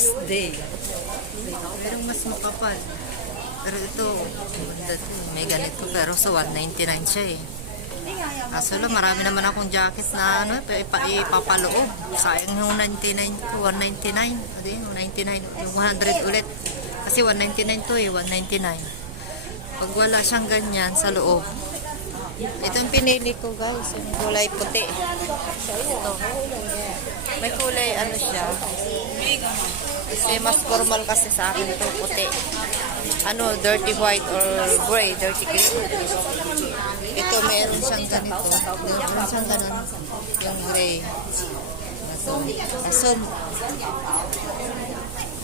Asday. Pero mas makapal. Pero ito, may ganito pero sa 199 siya eh. Kaso lang, marami naman akong jacket na ano, ipapaloob. Sayang yung 99 ko, 199. Ano yun, 199, yung 100 ulit. Kasi 199 to eh, 199. Pag wala siyang ganyan sa loob. Ito yung pinili ko guys, yung kulay puti. Ito. May kulay ano siya. Kasi mas formal kasi sa akin ito, puti. Ano, dirty white or gray, dirty gray. Ito meron siyang ganito. Meron siyang ganun. Yung gray. Asun.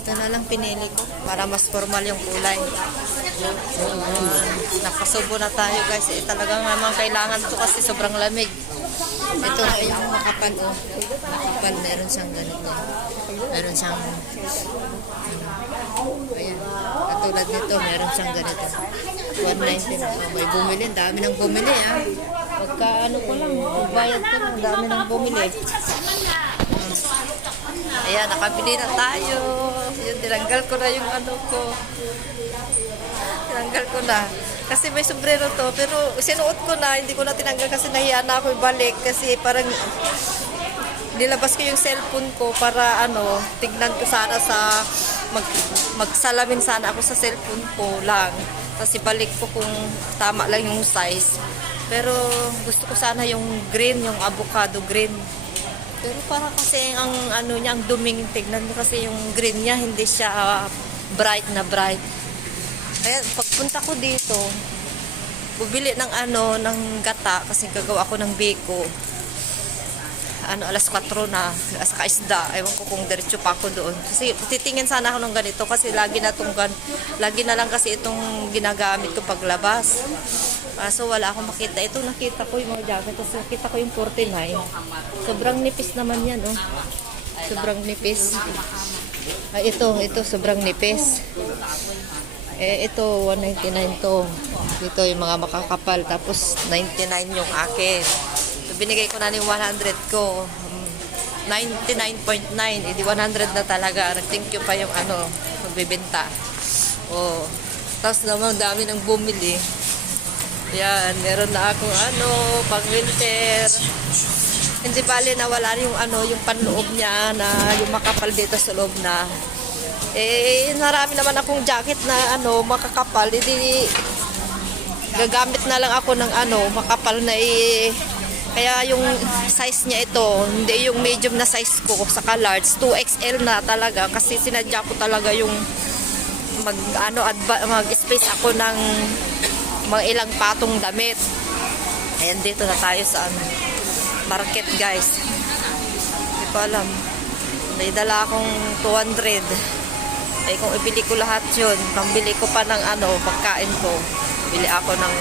Ito na lang pinili ko para mas formal yung kulay. Nakasubo na tayo guys. Talagang naman kailangan to kasi sobrang lamig. Ito na yung makapal. Oh. Makapal. Meron siyang ganito. Meron siyang ayan. Katulad nito, meron siyang ganito. 190 na. Oh, may bumili. Dami nang bumili ah. Pagka ano ko lang, bayad ko lang. Dami nang bumili. Ayan, nakabili na tayo. Yun, tinanggal ko na yung ano ko. Tinanggal ko na. Kasi may sombrero to, pero sinuot ko na, hindi ko na tinanggal kasi nahiya na ako ibalik. Kasi parang nilabas ko yung cellphone ko para ano, tignan ko sana sa, magsalamin sana ako sa cellphone ko lang. Kasi balik ko kung tama lang yung size. Pero gusto ko sana yung green, yung avocado green. Pero para kasi ang ano niya, ang duming, tignan mo kasi yung green niya, hindi siya bright na bright. Kaya pagpunta ko dito, bubili ng ano, ng gata kasi gagawa ako ng biko. Ano, alas 4 na, saka isda. Ewan ko kung diretso pa ako doon. Kasi titingin sana ako ng ganito kasi lagi na lang kasi itong ginagamit ko paglabas. So wala akong makita. Ito nakita ko yung mga jacket. Kasi nakita ko yung 49. Sobrang nipis naman yan, oh. Sobrang nipis. Ay, ito sobrang nipis. Ito 199 to. Dito yung mga makakapal. Tapos 99 yung akin. So, binigay ko na yung 100 ko. 99.9. Hindi 100 na talaga. Nag-thank you pa yung ano, magbibenta. Oh. Tapos naman dami nang bumili. Yan, meron na akong ano, pang winter. Hindi bali na wala yung ano, yung panloob niya na yung makapal dito sa loob na. Marami naman akong jacket na ano, makakapal. Hindi gagamit na lang ako ng ano, makapal na kaya yung size niya ito, hindi yung medium na size ko, saka large, 2XL na talaga kasi sinadya ko talaga yung mag-space ako ng mga ilang patong damit. Ayan, dito na tayo sa market guys. Hindi ko alam. May dala akong 200. Kung ibili ko lahat yun, pambili ko pa ng ano, pagkain ko. Bili ako ng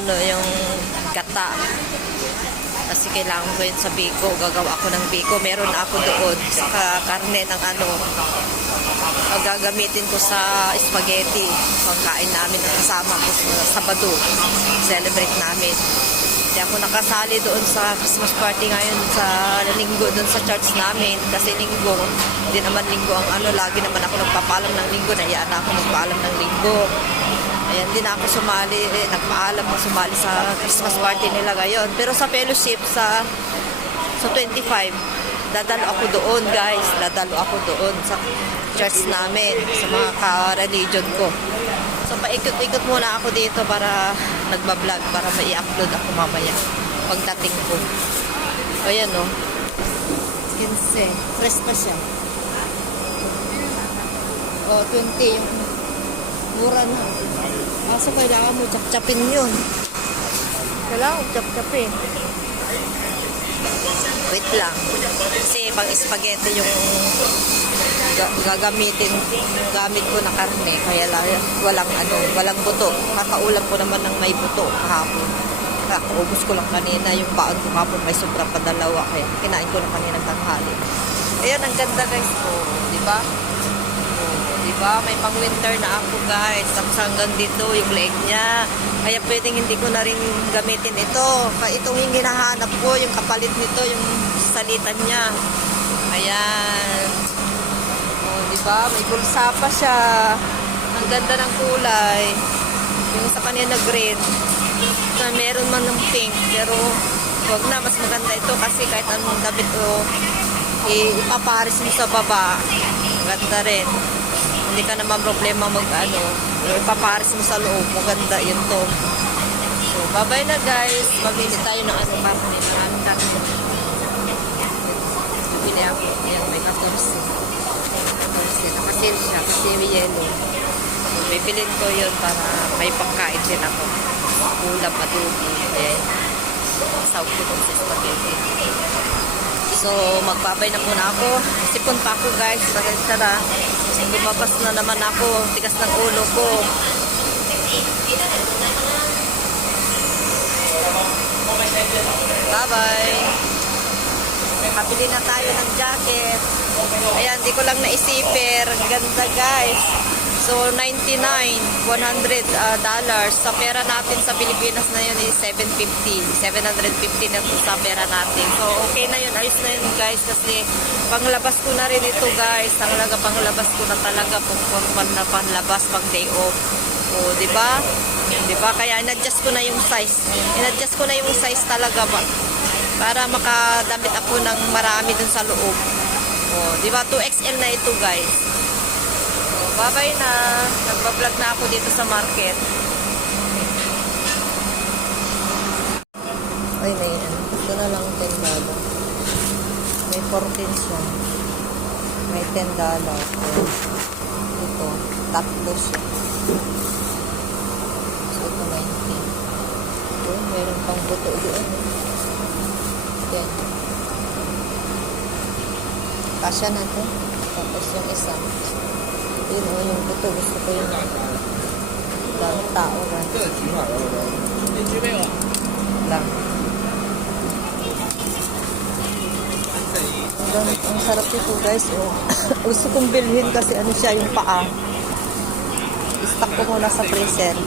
ano, yung gata. Kasi kailangan ko yun sa biko. Gagawa ako ng biko. Meron ako doon. Saka karne ng ano, gagamitin ko sa spaghetti. Pagkain namin na kasama ko sa Sabado. Celebrate namin. Hindi ako nakasali doon sa Christmas party ngayon sa linggo doon sa church namin. Kasi linggo, hindi naman linggo ang ano. Lagi naman ako nagpapaalam ng linggo. Nahiyaan ako magpaalam ng linggo. Ayan, din ako sumali, nagpaalam mo sumali sa Christmas party nila ngayon. Pero sa fellowship, sa 25, dadalo ako doon guys. Dadalo ako doon sa church namin, sa mga ka-religion ko. So, paikot-ikot muna ako dito para nagbablog, para mai-upload ako mamaya pagdating ko. Ayan o. 15. Fresh pa siya. O, 20 yung mura na. Kaso kailangan mo chap-chapin yun. Kailangan mo chap-chapin. Wait lang. Kasi pang spaghetti yung gagamitin, gamit ko na karne. Kaya walang buto. Kakaulam ko naman ng may buto kahapon. Kakaubos ko lang kanina. Yung baon ko kahapon may sobra pa dalawa. Kaya kinain ko na kanina ng tanghali. Ayan, ang ganda guys. Diba? Diba? May pang winter na ako guys. Tapos hanggang dito yung leg niya. Kaya pwedeng hindi ko na rin gamitin ito. Kaya itong yung hinahanap ko, yung kapalit nito, yung salitan niya. Ayan. Diba? May bulsa pa siya. Ang ganda ng kulay. Yung sa kanina green. Na meron man ng pink. Pero wag na. Mas maganda ito kasi kahit anong damit o ipaparis mo sa baba. Maganda rin. Hindi ka naman problema mag-ano. Ipaparis mo sa loob. Maganda yun to. So, bye-bye na guys. Mabili tayo ng ano karne. Maraming karne. Bili ako. Ayan, may 14. 14. Nakasil siya kasi may yellow. So, bibilin ko yun para may pagkain din ako. Ulam, adobo. Ayan. South ko dun sa spaghetti. So, magbabay na muna ako. Sipon pa ako guys. Pasensya na. Lumabas na naman ako. Tigas ng ulo ko. Bye-bye. Kabili na tayo ng jacket. Ayan, di ko lang naisipir. Ang ganda guys. So, 99, $100 sa pera natin sa Pilipinas na yun is 750. 750 na sa pera natin. So, okay na yun. Ayos na yun guys. Kasi, panglabas ko na rin ito guys. Talaga, panglabas ko na talaga. Pang na panlabas, pang day off. O, diba? Diba? Kaya, in-adjust ko na yung size. In-adjust ko na yung size talaga ba? Para makadamit ako ng marami dun sa loob. O, diba? 2XL na ito guys. Bye-bye na. Nagbablog na ako dito sa market. Ay, may ano. Ito na lang $10. May 14 siya. May $10. Ito. Tatlo siya. So, ito 19. Ito, meron pang buto doon. 10. Kasya na ito. Tapos yung isa. Yun o, yung buto. Gusto ko yun. Dami tao ba? Lang. Ang sarap ito guys. Oh. Gusto kong bilhin kasi ano siya yung paa. I-stock ko muna sa freezer.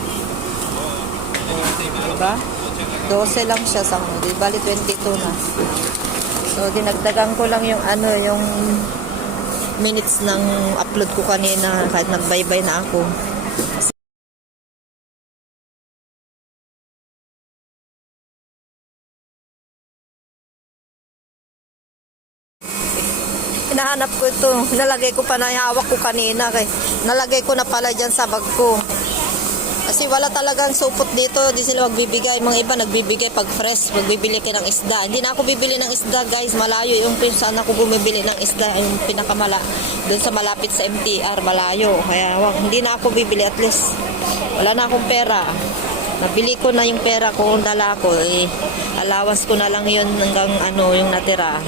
Oh, diba? 12 lang siya sa di bali 22 na. So dinagdagan ko lang yung ano, yung minutes ng upload ko kanina kahit nagbaybay na ako. Hinahanap ko ito. Nalagay ko pa na hawak ko kanina. Nalagay ko na pala dyan sa bag ko. Kasi wala talagang supot dito. Di sila magbibigay. Mga iba nagbibigay pag fresh. Magbibili ka ng isda. Hindi na ako bibili ng isda guys. Malayo yung saan ako bumibili ng isda. Yung doon sa malapit sa MTR. Malayo. Kaya hindi na ako bibili. At least wala na akong pera. Nabili ko na yung pera ko. Kung dala ko. Allowance ko na lang yun hanggang ano yung natira.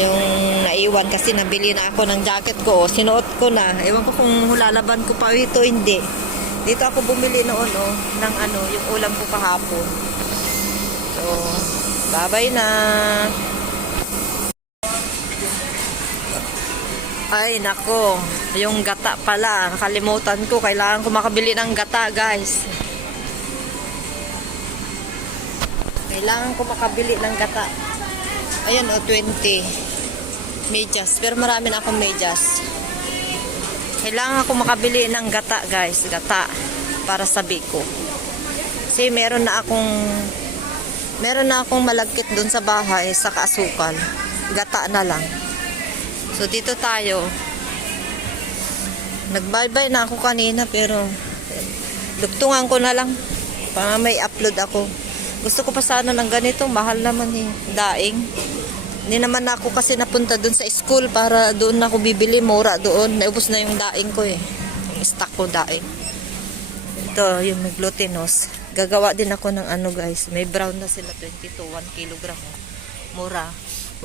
Yung naiwan kasi nabili na ako ng jacket ko. Sinuot ko na. Ewan ko kung lalaban ko pa ito. Hindi. Dito ako bumili noon ng ano, yung ulam ko kahapon. So, bye-bye na. Ay, nako. Yung gata pala. Nakalimutan ko. Kailangan ko makabili ng gata, guys. Kailangan ko makabili ng gata. Ayan 20 medyas, pero marami na akong medyas. Kailangan ko makabili ng gata guys, gata para sa biko. Kasi meron na akong malagkit dun sa bahay sa kaasukal. Gata na lang. So dito tayo. Nag-bye-bye na ako kanina pero dugtungan ko na lang para may upload ako. Gusto ko pa sana ng ganito, mahal naman daing. Hindi naman ako kasi napunta doon sa school para doon ako bibili, mura doon. Naubos na yung daing ko yung stock ko daing. Ito, yung may glutinous. Gagawa din ako ng ano guys, may brown na sila, 22, 1 kilogram. Mura,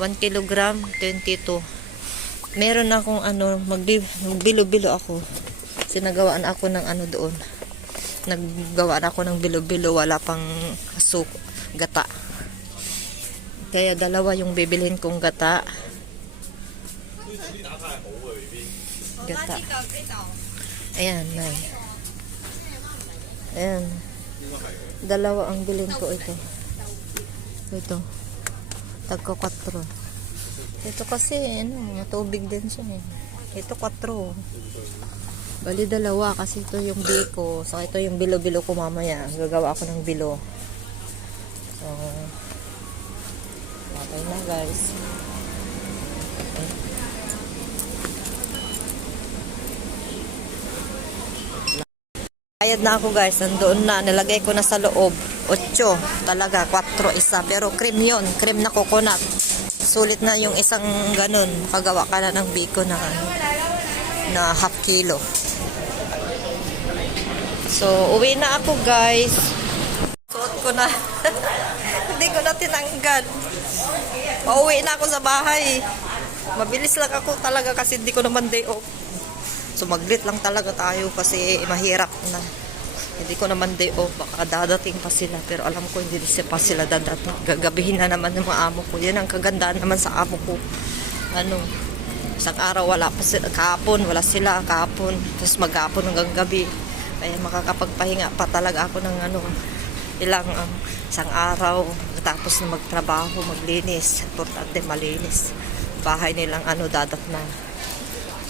1 kilogram, 22. Meron akong ano, magbilo-bilo ako. Sinagawaan ako ng ano doon. Naggawa na ako ng bilo-bilo, wala pang gata. Kaya dalawa yung bibilhin kong gata. Gata. Ayan, nay. Ayan. Dalawa ang bilhin ko ito. Ito. Tagko 4. Ito kasi, tubig din siya eh. Ito 4. Bali dalawa kasi ito yung biko. So ito yung bilo-bilo ko mamaya. Gagawa ako ng bilo. So, okay na guys. Okay. Bayad na ako guys. Nandoon na. Nilagay ko na sa loob. 8 talaga. 4 isa. Pero cream yun. Cream na coconut. Sulit na yung isang ganun. Kagawa ka na ng biko na half kilo. So, uwi na ako guys. Suot ko na. Hindi ko na tinanggal. Pauwi na ako sa bahay. Mabilis lang ako talaga kasi hindi ko naman day off. Sumaglit lang talaga tayo kasi mahirap na. Hindi ko naman day off. Baka dadating pa sila. Pero alam ko hindi pa sila dadating. Gagabihin na naman ng mga amo ko. Yan ang kagandaan naman sa amo ko. Isang araw wala pa sila. Kahapon wala sila. Kahapon. Tapos maghapon hanggang gabi. Kaya makakapagpahinga pa talaga ako ng ilang isang araw. Tapos na magtrabaho, maglinis. Importante malinis. Bahay nilang dadat na.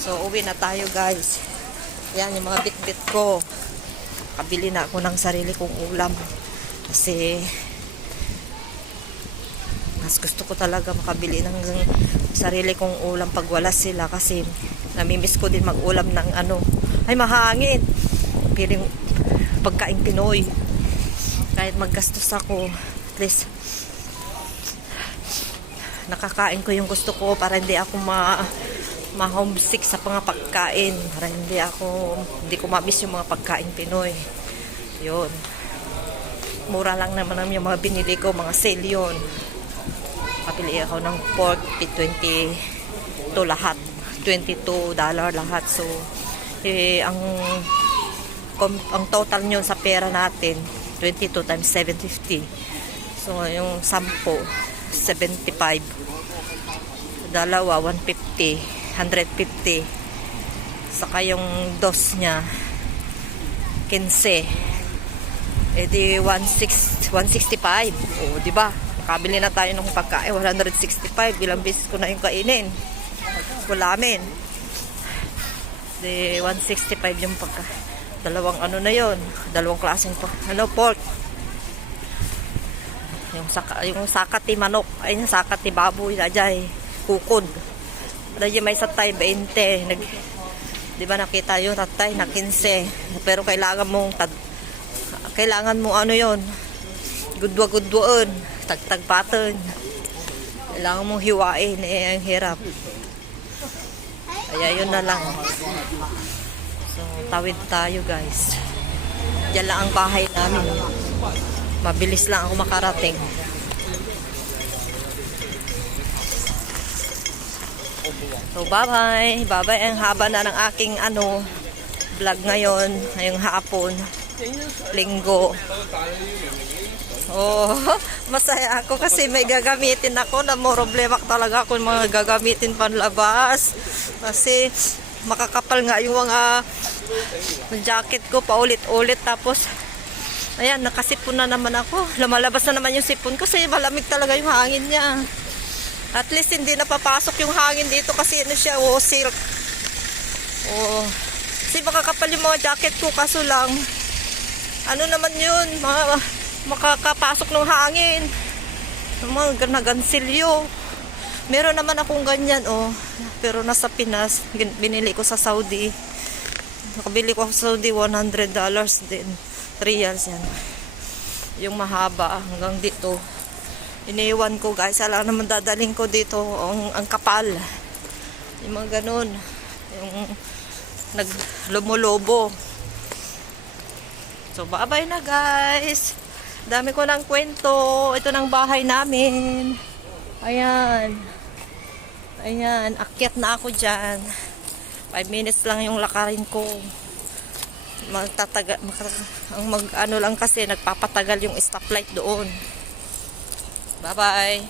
So, uwi na tayo guys. Yan yung mga bit-bit ko. Kabili na ako ng sarili kong ulam. Kasi mas gusto ko talaga makabili ng sarili kong ulam pag wala sila. Kasi namimiss ko din mag-ulam ng ay mahangin. Piling pagkain Pinoy. Kahit maggastos ako, at least nakakain ko yung gusto ko para hindi ako ma-homesick sa mga pagkain. Para hindi ko ma-miss yung mga pagkain Pinoy. Yun. Mura lang naman yung mga binili ko, mga sale yun. Kapili ako ng pork, $22 lahat. $22 lahat. So, ang total nyo sa pera natin 22 times 750. So yung 10 75, dalawa 150, 150, saka yung dos nya 15, edi 165. O di ba, nakabili na tayo ng pagkain 165. Ilang beses ko na yung kainin, ulamin. Di 165 yung pagkain. Dalawang na yon, dalawang klaseng pork. Yung sakati manok, ay yung sakati baboy dajay, kukod. Dajay may satay 20. Di ba nakita yung tatay na 15. Pero kailangan mo yon, gudwa-gudwaan, tagtagpatan. Kailangan mong hiwain, ang hirap. Kaya yun na lang. So, tawid tayo guys. Diyan lang ang bahay namin. Mabilis lang ako makarating. So, bye-bye. Bye-bye. Ang haba na ng aking vlog ngayon. Ngayong hapon. Linggo. Oh, masaya ako kasi may gagamitin ako na problema talaga ako mga gagamitin panlabas. Kasi makakapal nga yung mga jacket ko paulit-ulit. Tapos ayan, nakasipon na naman ako. Lumalabas na naman yung sipon kasi malamig talaga yung hangin niya. At least hindi napapasok yung hangin dito kasi siya, silk. Kasi makakapal yung mga jacket ko, kaso lang naman yun, makakapasok ng hangin. Mga nagansilyo. Meron naman akong ganyan, pero nasa Pinas, binili ko sa Saudi. Nakabili ko sa Saudi, $100 din. Reals yan. Yung mahaba hanggang dito. Iniwan ko guys. Alam naman dadaling ko dito ang kapal. Yung mga ganun. Yung naglumulobo. So bye-bye na guys. Dami ko ng kwento. Ito ng bahay namin. Ayan. Ayan. Akyat na ako dyan. 5 minutes lang yung lakarin ko. Lang kasi nagpapatagal yung stoplight doon. Bye bye.